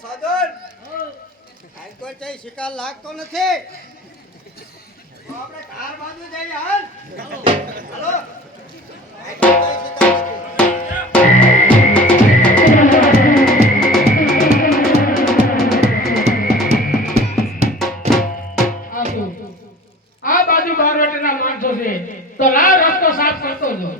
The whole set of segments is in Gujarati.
સાધન કાઈ કોઈ ચઈ શિકાર લાગતો નથી તો આપણે ધાર બાજુ જઈએ હાલ હાલો કાઈ કોઈ ચઈ શિકાર નથી આ બાજુ બારવટના માણસો છે તો લા રસ્તો સાફ કરતો જો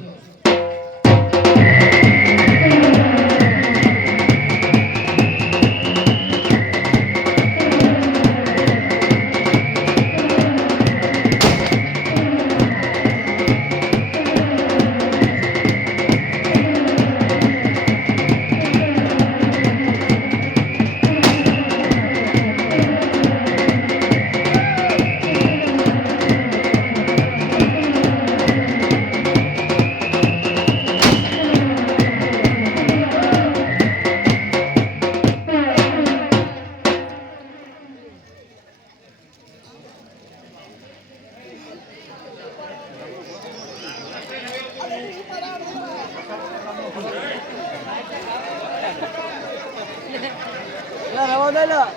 રવા દે લા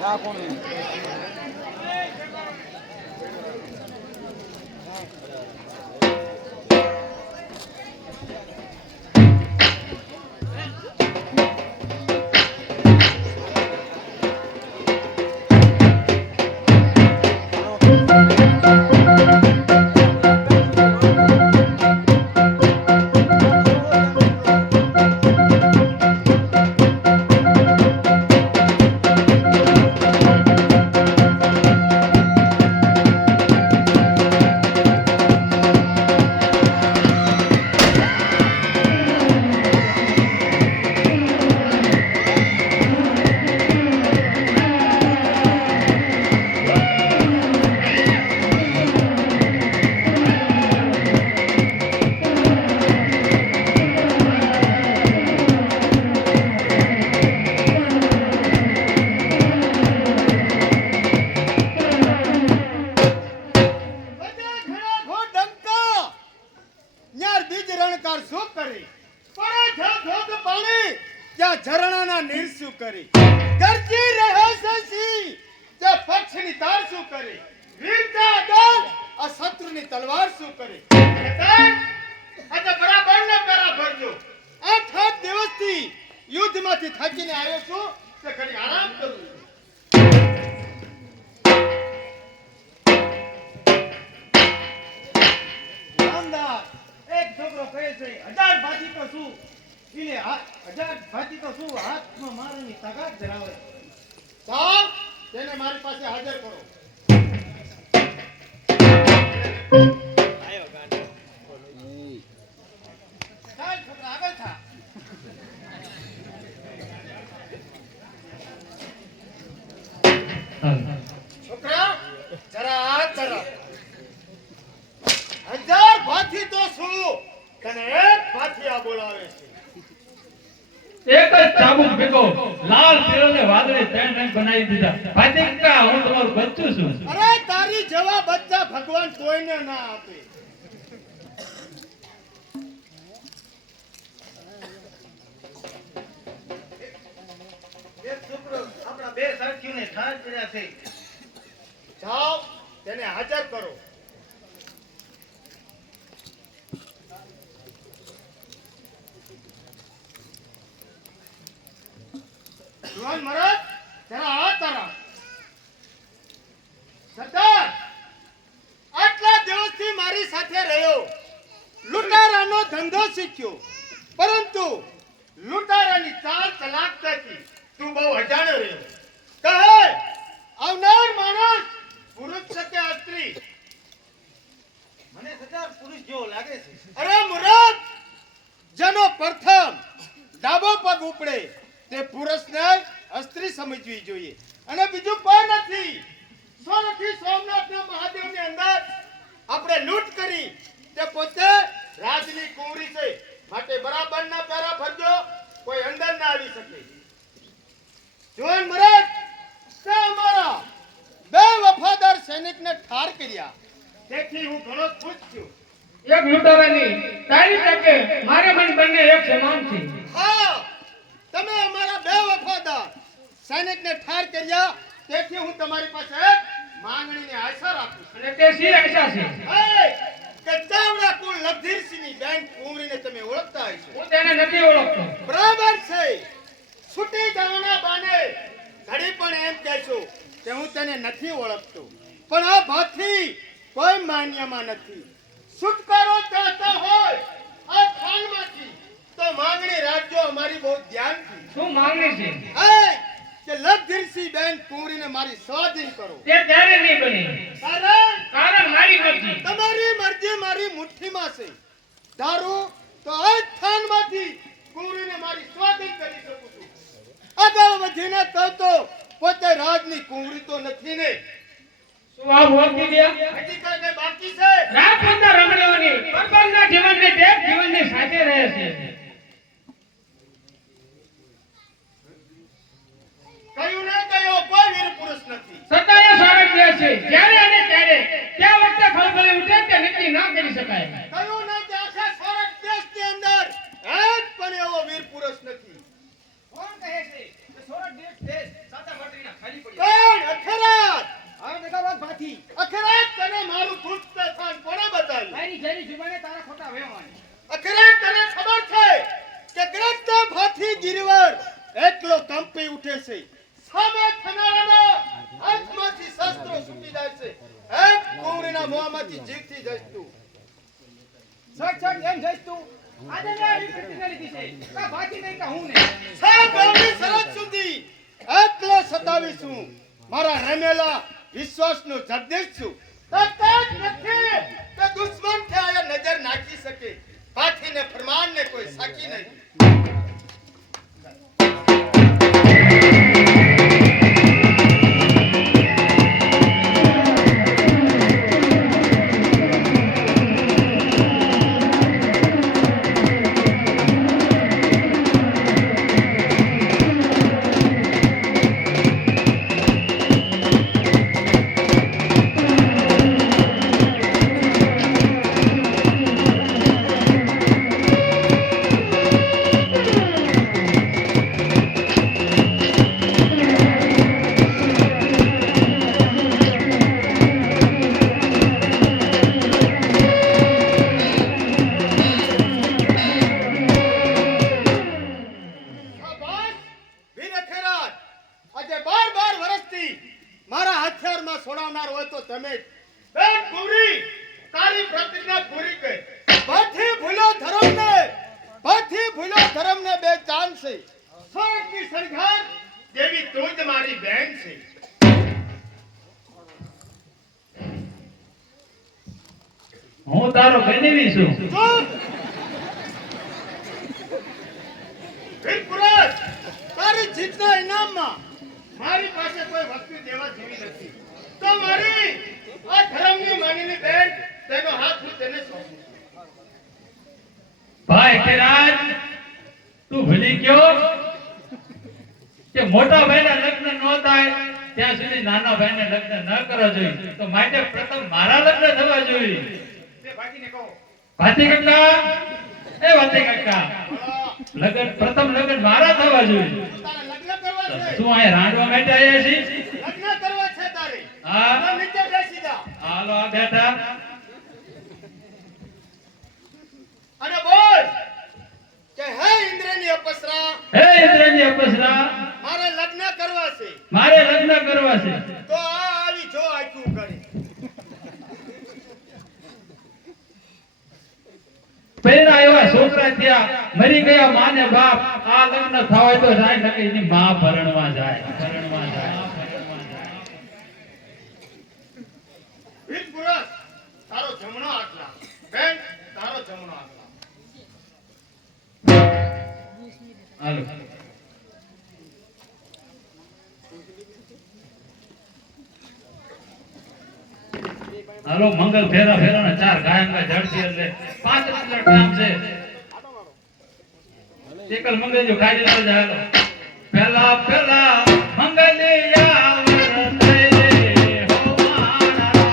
જા કોણ ઝરણાના નીર શું કરી ગરજી રહે સસી જે પક્ષની તાર શું કરી વીરતા દળ આ શત્રુની તલવાર શું કરી આજે બરાબર ને પેરા ભરજો 8 દિવસથી યુદ્ધમાંથી થાકીને આવ્યો છું તે ઘડી આરામ કરું નામદાર એક છોકરો કહે છે 1000 ભાજી તો શું ઇને 1000 ભાજી તો શું હાથમાં મારવાની તાકાત ધરાવે સાહેબ તેને મારી પાસે હાજર કરો આયો ગાંડો ચાલ છોકરા આગળ થા છોકરા જરા હાથ ધરો 1000 ભાજી તો શું તને એક ભાથિયા બોલાવે છે એક જ ચાબુક ભેગો લાલ પીળો ને વાદળી ત્રણ રંગ બનાવી દીધા ભાતિકા હું તમારું બચ્ચું છું અરે તારી જેવા બચ્ચા ભગવાન કોઈને ના આપે એક છોકરો આપણા બે સાથીઓને ઠાર કર્યા છે જાઓ તેને હાજર કરો જુવાન મરદ જરા હાથ તારા સરદાર આટલા દિવસથી મારી સાથે રહ્યો લૂંટારાનો ધંધો શીખ્યો પરંતુ લૂંટારાની ચાલ ચલાકતાથી તું બહુ અજાણ્યો રહ્યો કહે આવનાર માણસ પુરુષ છે કે સ્ત્રી મને સરદાર પુરુષ જેવો લાગે છે અરે મુરદ જેનો પ્રથમ ડાબો પગ ઉપડે તે પુરુષને સ્ત્રી સમજવી જોઈએ અને બીજું કોઈ નથી સોરઠી સોમનાથના મહાદેવની અંદર આપણે લૂંટ કરી તે પોતે રાજની કુંવરી છે માટે બરાબરના પેરા ભરજો કોઈ અંદર ના આવી શકે જોન મરદ તે અમારા બે વફાદાર સૈનિકને ઠાર કર્યા તેથી હું ઘણો ખુશ છું એક લૂંટારાની તારી તકે મારે મન બંને એક સમાન છે હા, તમે અમારા બે વફાદાર સૈનિકને ઠાર કર્યા, તેથી હું તમારી પાસે એક માંગણીની આશા રાખું છું. અને તે સી આશા છે? હે, કે ચાવડા કુળ લગધીરસિંહની બેન કુંવરીને તમે ઓળખતા હશો. હું તેને નથી ઓળખતો. બરાબર છે. છૂટી જવાના બાને ઘડી પણ એમ કહેશો કે હું તેને નથી ઓળખતો, પણ આ ભાથી કોઈ માન્યમાં નથી. છુટકારો ચાહતા હોય આ ખાનમાંથી તો માંગણી રાખજો અમારી બહુ ધ્યાનથી. શું માંગણી છે? હે, કે લગધીરસિંહ બેન કુંવરીને મારી સ્વાધીન કરો. તે ત્યારે નહીં બને. કારણ મારી મરજી. તમારી મરજી મારી મુઠ્ઠીમાં છે. ધારો તો આ સ્થાનમાંથી કુંવરીને મારી સ્વાધીન કરી શકું છું. આગળ વધીને કહેતો પોતે રાજની કુંવરી તો નથી ને. શું આ બોલતી ગયા? હજી કાંઈ બાકી છે? રાજપૂતના રમણીઓની પરબંધના જીવનને તે જીવનની સાથે રહે છે. કયું ને કયો કોઈ વીર પુરુષ નથી. સતાએ સ્વાગત દે છે. જ્યારે અને ત્યારે ત્યાં વખતે ખળભળી ઉઠે તે નક્કી ના કરી શકાય. કયું ને કે આખા સ્વર્ગ દેશની અંદર એક પણ એવો વીર પુરુષ નથી. કોણ કહે છે કે સોરઠ દેશ સાતા માટીના ખાલી પડી? કોણ? અખરાત. આ નગાવાત ભાથી અખરાત, તને મારું ગુપ્ત સ્થાન કોણે બતાવ્યું? તારી જેરી જુબાને તારા ખોટા વહેવાની. અખરાત, તને ખબર છે કે ગ્રસ્ત ભાથી ગિરવર એટલો કંપી ઉઠે છે. સામે થનારાના હાથમાંથી શસ્ત્રો છૂટી જાય છે. એક કુંવરીના મોંમાંથી જીવતી જઈશ તું. સચ એમ જઈશ તું. આજે મેં આવી પ્રતિજ્ઞા લીધી છે. કા બાકી નહીં કા હું ને. સાગરની સરહદ સુધી એકલો સતાવીશું. મારા રમેલા વિશ્વાસનો જગદીશ છું. તાકાત નથી કે દુશ્મન કે આયા નજર નાખી શકે. ભાથીને ફરમાનને કોઈ સાકી નહીં. છોડાવનાર હોય તો તમે જ. બેન કુંવરી, તારી પ્રતિજ્ઞા પૂરી કર. ભાથી ભૂલો ધર્મને બે ચાંદ છે. સ્વર્ગની સરકાર દેવી તું જ મારી બેન છે. હું તારો બનેવી છું. ચૂપ! વીરપુરુષ, તારી જીતના ઇનામમાં મારી પાસે કોઈ વસ્તુ દેવા જેવી નથી. તો મારી આ ધર્મની માનીની બેન, તેનો હાથ હું તેને સોંપું છું. ભાઈ કેરાજ, તું ભૂલી ગયો કે મોટા ભાઈના લગ્ન ન થાય ત્યાં સુધી નાના ભાઈને લગ્ન ન કરવા જોઈએ. તો માટે પ્રથમ મારા લગ્ન થવા જોઈએ. ભાતી કાકા, એ ભાતી કાકા, લગ્ન પ્રથમ લગ્ન મારા થવા જોઈએ. તારે લગ્ન કરવા છે? શું અહીંયા રાંડવા માટે આવ્યા છીએ? લગ્ન કરવા છે તારે? હા. તો નીચે બેસી જા હાલો આ બેઠા. અને બોલ કે હે ઇન્દ્રની અપસરા, હે ઇન્દ્રની અપસરા, મારે લગ્ન કરવા છે. મારે લગ્ન કરવા છે. તો આ આવી જો આખું કરી. પહેલા એવા છોકરા થયા, મરી ગયા માં ને બાપ. આ લગ્ન થવાય તો જાય, નકે એની માં ભરણવા જાય. વીરપુરુષ, તારો જમણો હાથ લાવ. બેન, તારો જમણો હાથ લાવ. હાલો. હાલો, મંગલ ફેરા ફેરાના 4 ગાયંગા જડતી એટલે 5 નંબર કામ છે. એકલ મંગલ જો કાઢી લેજો. હાલો, પેલા પેલા મંગલિયા વરતે હો મારા રાજ.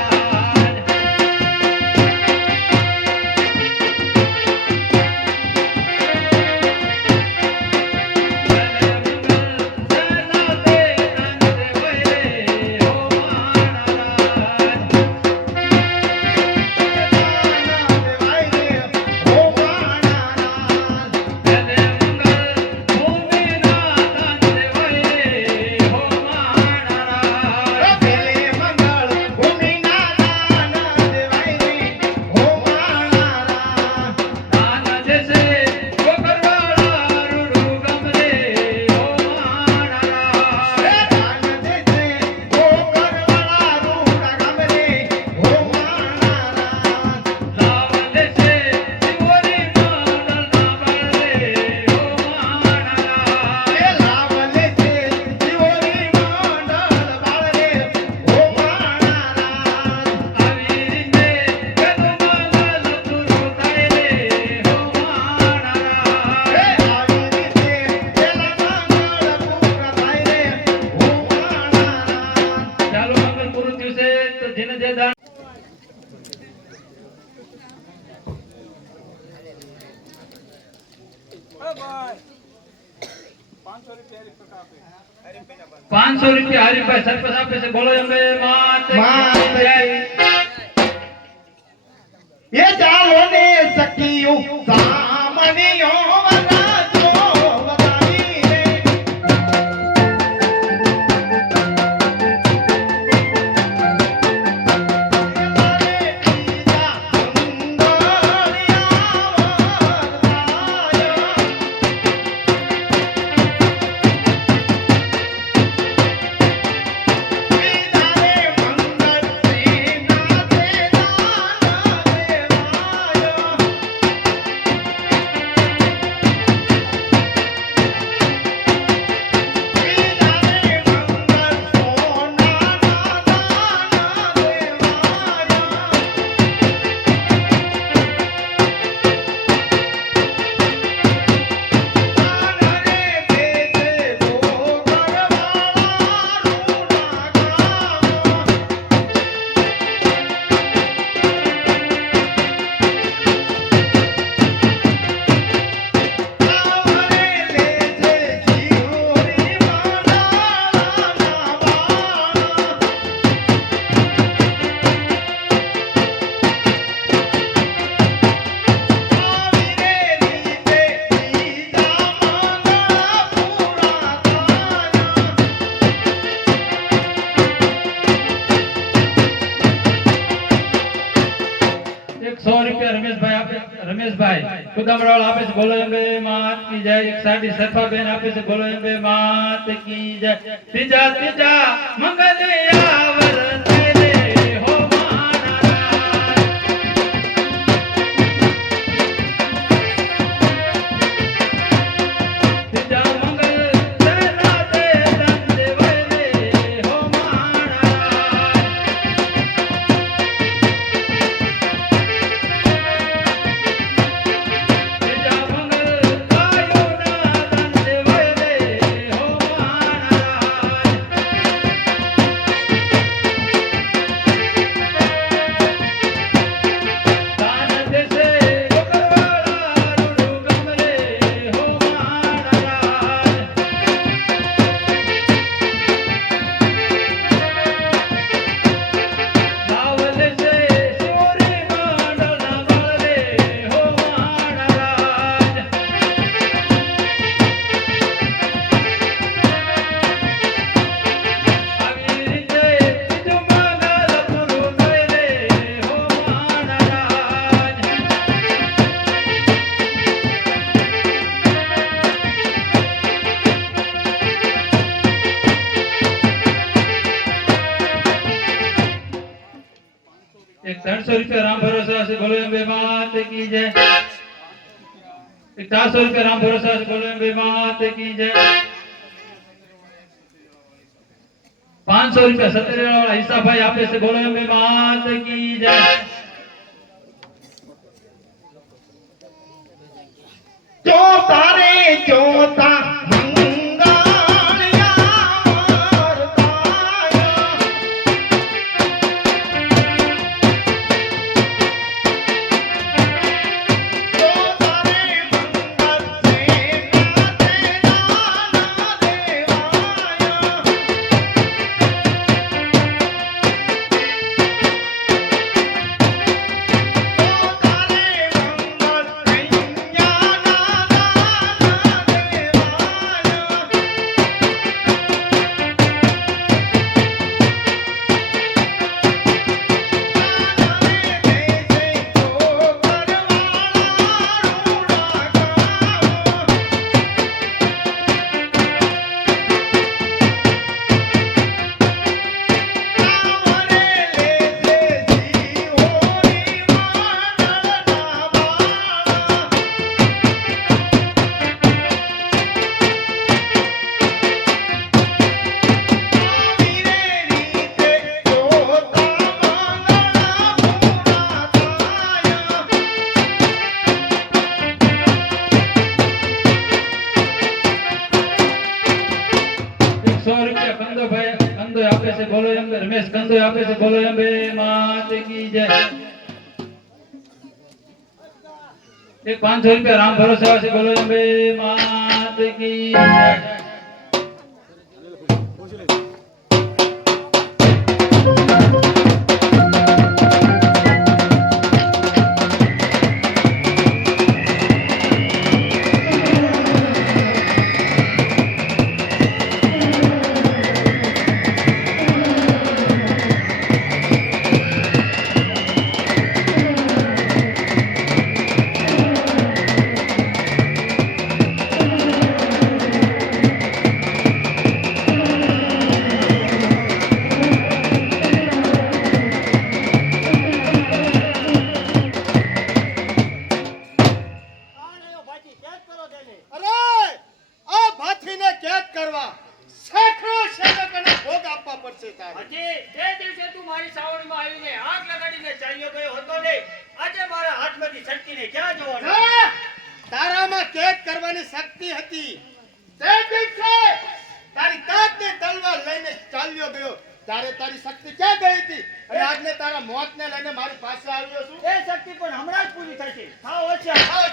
₹500 હરીફભાઈ સરપંચ આપે છે. બોલો અંબે માત કી જય. એ ચાલો ને સખીયું સામનિયો વરાજો વરાઈ રે. રમેશભાઈ કુદમરાળ આપે છે. બોલો અંબે માત કી જય. એક સાડી સફાબેન આપે છે. બોલો અંબે માત કી જય. ત્રીજા મંગલિયા વરસે રે હો મહારાજ. ત્રીજા મંગલ સેના દે દંડે વરે હો મહારાજ. એક ₹300 રામ ભરોસા છે. બોલો અંબે માત કી જય. એક ₹400 રામ ભરોસા છે. બોલો અંબે માત કી જય. ₹500 સત્તરેવાળા વાળા હિસાભાઈ આપે છે. બોલો અંબે માત કી જય. જો તારે જોતા બોલો અંબે. રમેશ કંદોય આપે છે. બોલો અંબે માત કી જય. એક 500 રૂપિયા રામ ભરોસે આવશે. બોલો અંબે માત કી જય. અરે આ ભાથીને કેદ કરવા સેંકડો સેવકોને ભોગ આપવા પડશે તારે. હજી તે દિવસે તું મારી સાવણીમાં આવીને આગ લગાડીને ચાલ્યો ગયો હતો ને, આજે મારા હાથમાંથી છટકીને ક્યાં જવાનો? હા, તારામાં કેદ કરવાની શક્તિ હતી. તે દિવસે તારી તાજની તલવાર લઈને ચાલ્યો ગયો ત્યારે તારી શક્તિ ક્યાં ગઈ હતી? અને આજને તારા મોતને લઈને મારી પાસે આવ્યો છું. એ શક્તિ પણ હમણાં જ પૂરી થશે. થાઓ ઓછા. આવો.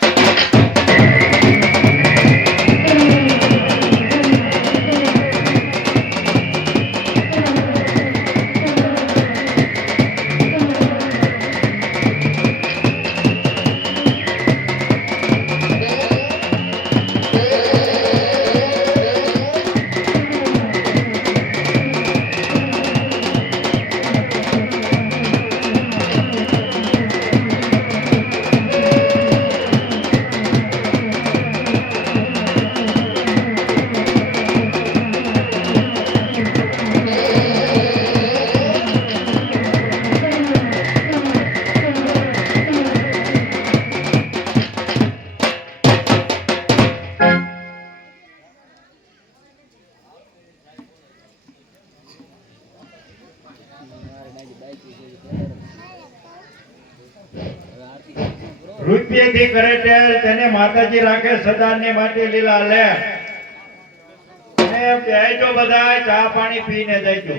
રૂપિયેથી કરે ટેલ તેને માતાજી રાખે સદાને માટે લીલા લે. અને બેજો બધાય ચા પાણી પીને જઈજો.